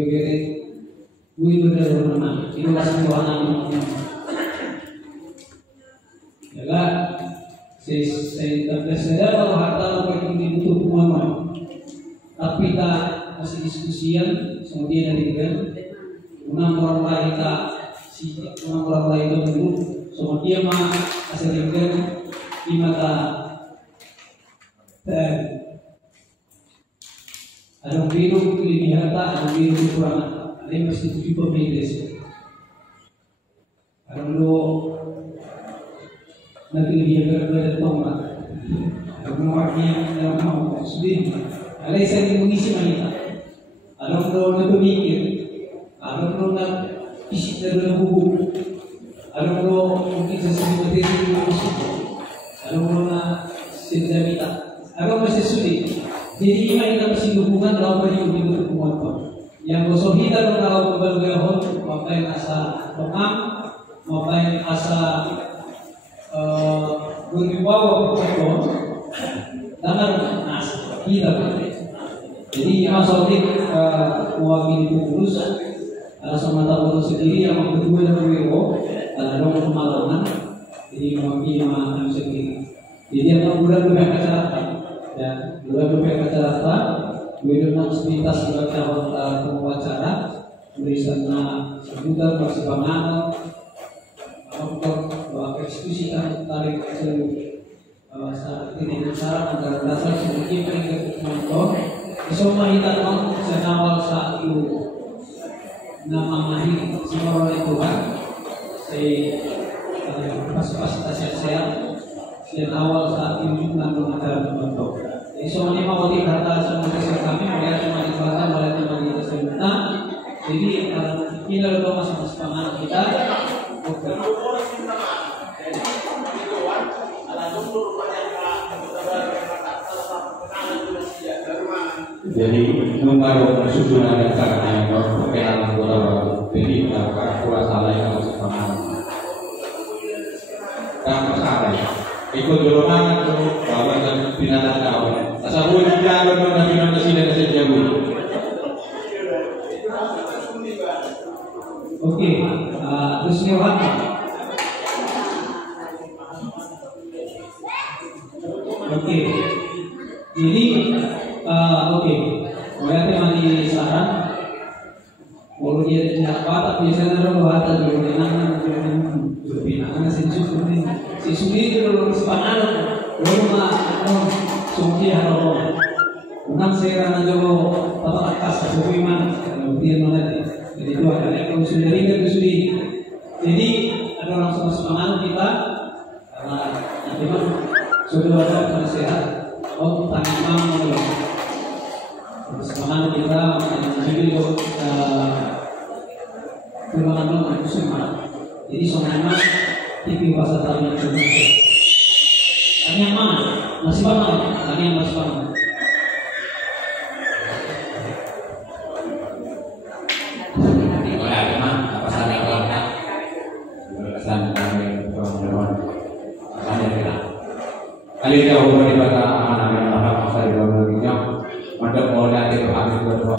itu dari mana? Itu masih buahnya. Ya, saya sadar kalau harta itu dibutuh uang, tapi kita masih diskusian, kemudian dari kita, orang lain itu semua dia mah asalnya di mata dan ada biru di harta, ada biru di kekurangan, ada yang masih tujuh pemilik. Ada nanti dia berbeda tomat, ada menawaknya dalam mau sedih, ada yang saya mengisi wanita, ada yang berpikir, ada yang isi dalam buku. Ada mungkin sesuatu materi musik, ada senjata, ada masih sulit. Jadi kita masih hubungan dalam beri hubungan yang bosoh kita kalau bergabung, maka yang asa pengam, maka yang asa berwibawa betul, dengan asa kita. Jadi maksudnya mewakili pengurus sama tahu sendiri yang kedua dan berwibawa. Ada pengalaman jadi mewakili makan sendiri. Jadi yang bulan berbagai acara dan bulan berbagai acara Beliau aktivitas sebagai pemwawancara tulisannya sebutan masih banget untuk eksekusi tarik saat ini cara antara dasar sedikit So mahita mo sa nawal sa iyo na mamahin semua oleh Tuhan. Pas-pas saya sejak awal saat ini mengandung acara bentuk. So ini mau dikata sama kami melihat cuma dikatakan oleh teman kita semua. Jadi kita udah masuk semangat kita. Oke. Jadi mengaruh susunan dan caranya perkenalan anggota jadi melakukan kuasa lain atau sepanjang dan kesalahan ikut dorongan untuk bahwa dan binatang kau asal boleh dijaga dengan binatang sini dan sejauh Oke, terus lewat. Oke, jadi oke, berarti mandi saran. Kalau dia tidak apa, tapi biasanya ada bahasa dulu dengan berbinaan si suri dulu sepanjang rumah suri halo. Unang sekarang dulu apa atas suri mana, kemudian mana jadi itu ada kalau sudah ringan suri. Jadi ada orang sama semangat kita karena nanti mah sudah ada nasihat. Oh, tangan semangat kita jadi firman semua. Jadi soalnya TV bahasa Taman juga. Kami yang mana? Masih mana? Kami yang masih mana? Kali ini aku beribadah anak-anak yang masa di dalam dunia, mendap mulai dari kami berdua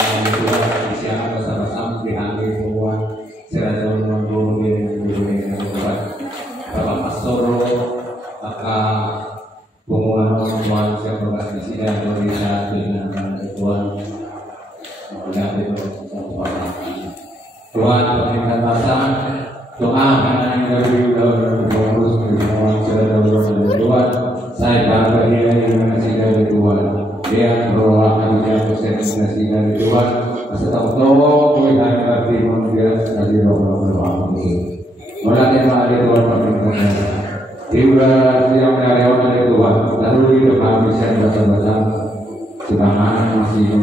di siang bersama-sama di hari buat serajau menunggu di tempat bapak pastor, kakak pengumuman siapa berkasi dan berita dengan Tuhan, mulai dari Tuhan berikan bahasa doa karena yang dari terus pengumuman serajau dari Tuhan. Saya bangga dia yang mengasih dari Tuhan. Dia berdoa hanya persen mengasih dari Tuhan. Masa tahu boleh hanya berarti dia dari roh Mulai ada Tuhan perintahnya. Dia udah yang karyawan dari Tuhan. Lalu hidup kami saya baca-baca. Sedangkan masih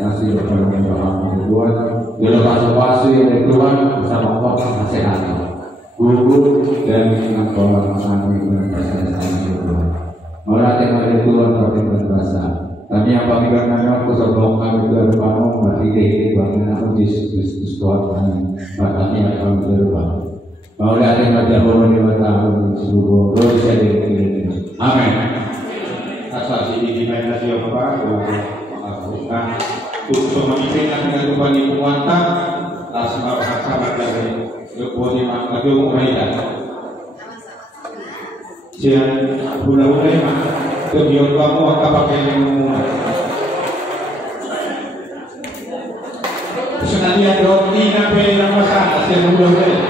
masih berdoa dari Tuhan. Dia pasu-pasu yang dari Tuhan bersama Allah nasihat. Guru dan sekolah kami dengan bahasa Tuhan. Melatih dari Tuhan kami berbahasa. Kami yang bangga karena aku sebelum kami berbangun berdiri bagaimana aku Yesus Kristus Tuhan kami. Makanya kami berbangun. Melatih dari Allah di mata seluruh dosa diri. Amin. Asal sini di mana dia Bapak, nah, untuk memimpin dengan Tuhan di Kuanta, asal sahabat dari Lepas Madu Maida. Jangan bulan-bulan mah kebion kamu akan pakai yang senantiasa roti nape nama sana jangan bulan-bulan.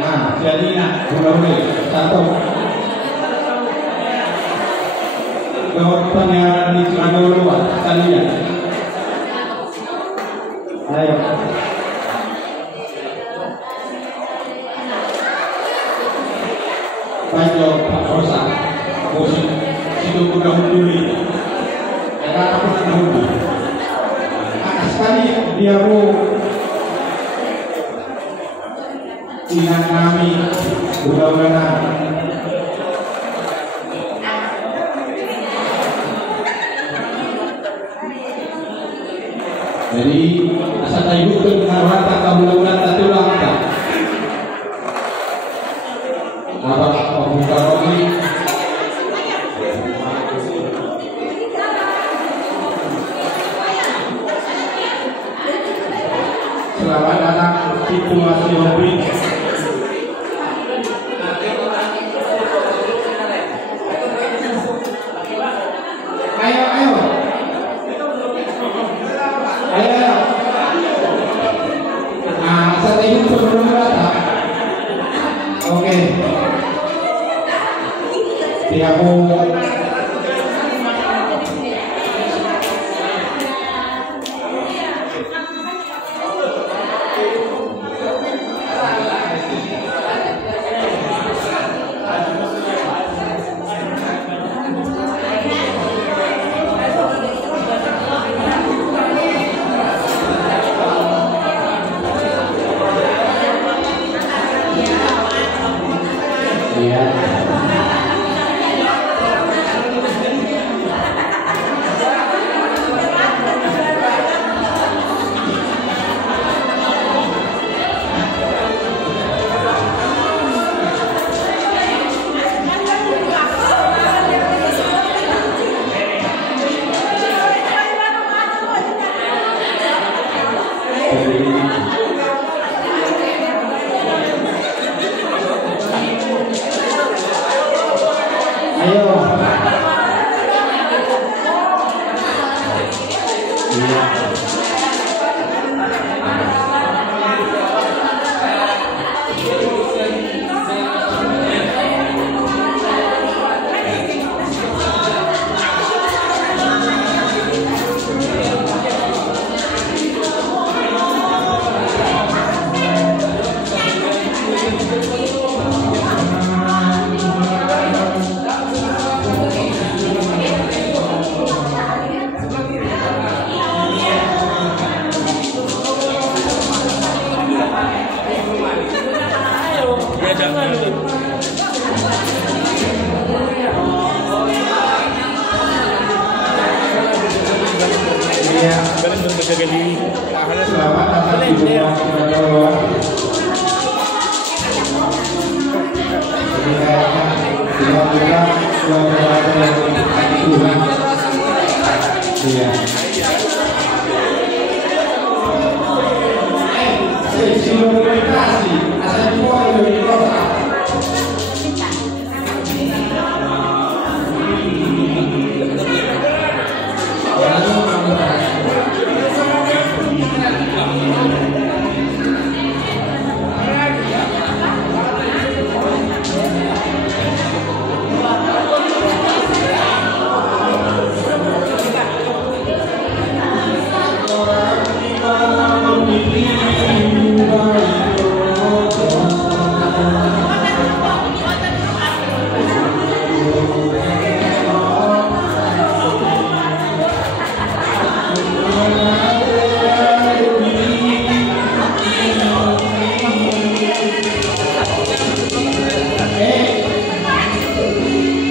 Nah, jadi nak bulan-bulan satu. Kau penyiaran di sana luar kalian. Ayo. Panjang Pak Rosa, musik situ udah menduli, karena aku menduli. Anak sekali dia dengan kami mudah-mudahan. Jadi asal tahu itu mengarah tak mudah-mudahan tak tulang tak. Selamat datang situasi hobi. Ayo. Saat ini sebelum datang. Oke. Dia mau ini. Ayo. Iya. Selamat datang di rumah Jawa. Jadi kayaknya suara Tuhan. Iya. Silaturahmi, asal semua dari kota.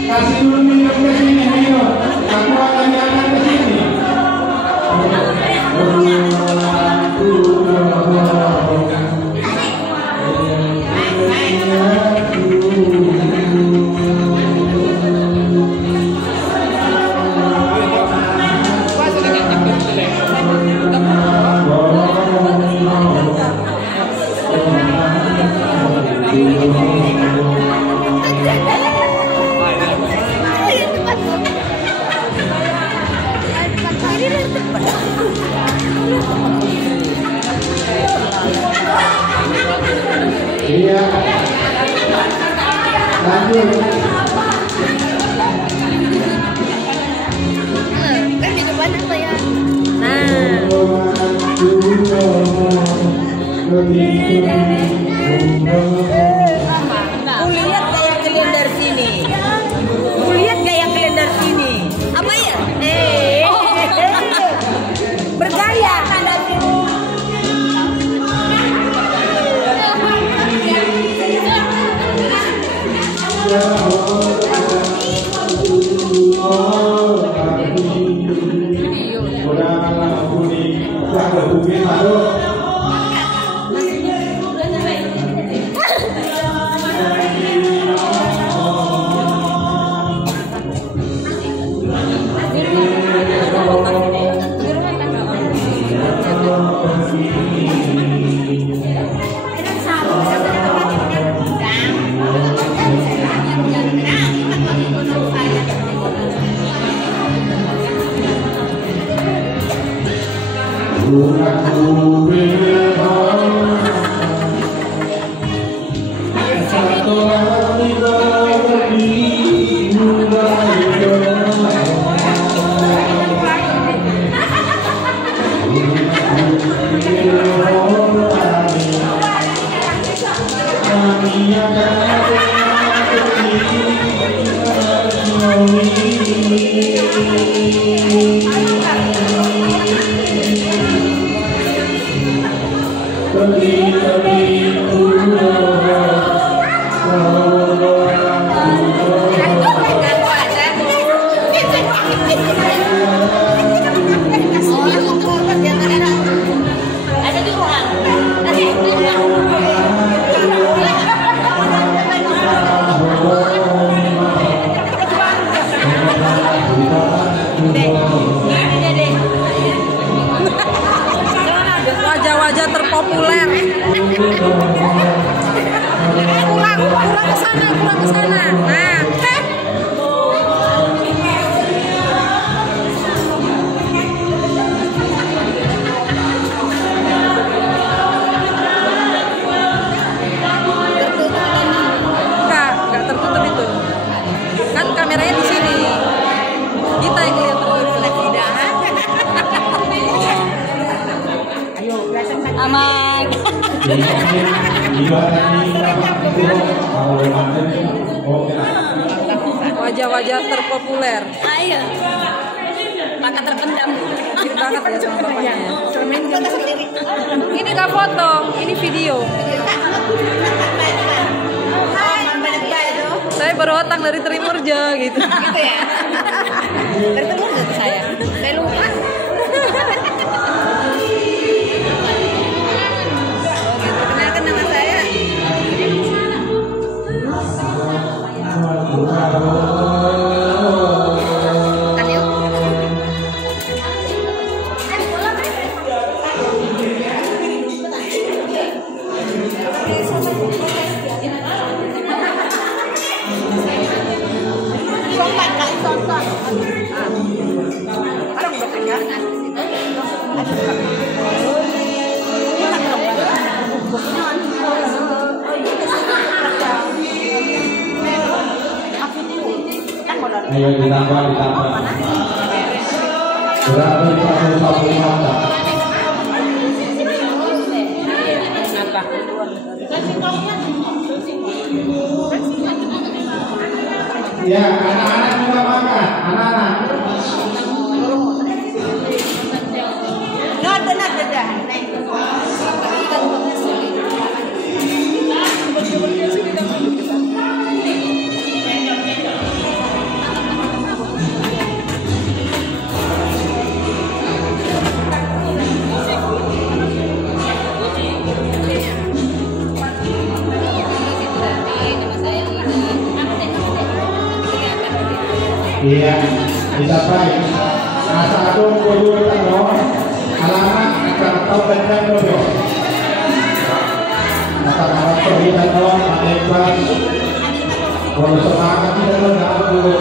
Kasih dulu minum ke sini, minum. Aku akan jalan ke sini. Iya. Lanjut. Kan minuman apa ya? Kulihat kayak kalian dari sini. Kulihat kayak kalian dari sini. Apa ya? Bergaya. terpopuler. Kurang ke sana. Nah, nggak tertutup itu. Kan kameranya di sini. Kita yang lihat terus. Aman. Wajah-wajah terpopuler. Ayo. Maka terpendam. Mirip banget ya sama bapaknya. Ini nggak foto, ini video. Saya baru datang dari Trimurjo gitu. Gitu ya. Dari Trimurjo saya. Saya lupa. Kenalkan nama saya. Ayo ditambah. Berapa 1 mata? Ya, anak-anak juga makan. Anak-anak. Iya, bisa baik. Nah, 1 kudu tahu alamat atau benda dulu. Kata-kata pergi tahu ada yang kalau semangat tidak tahu dulu.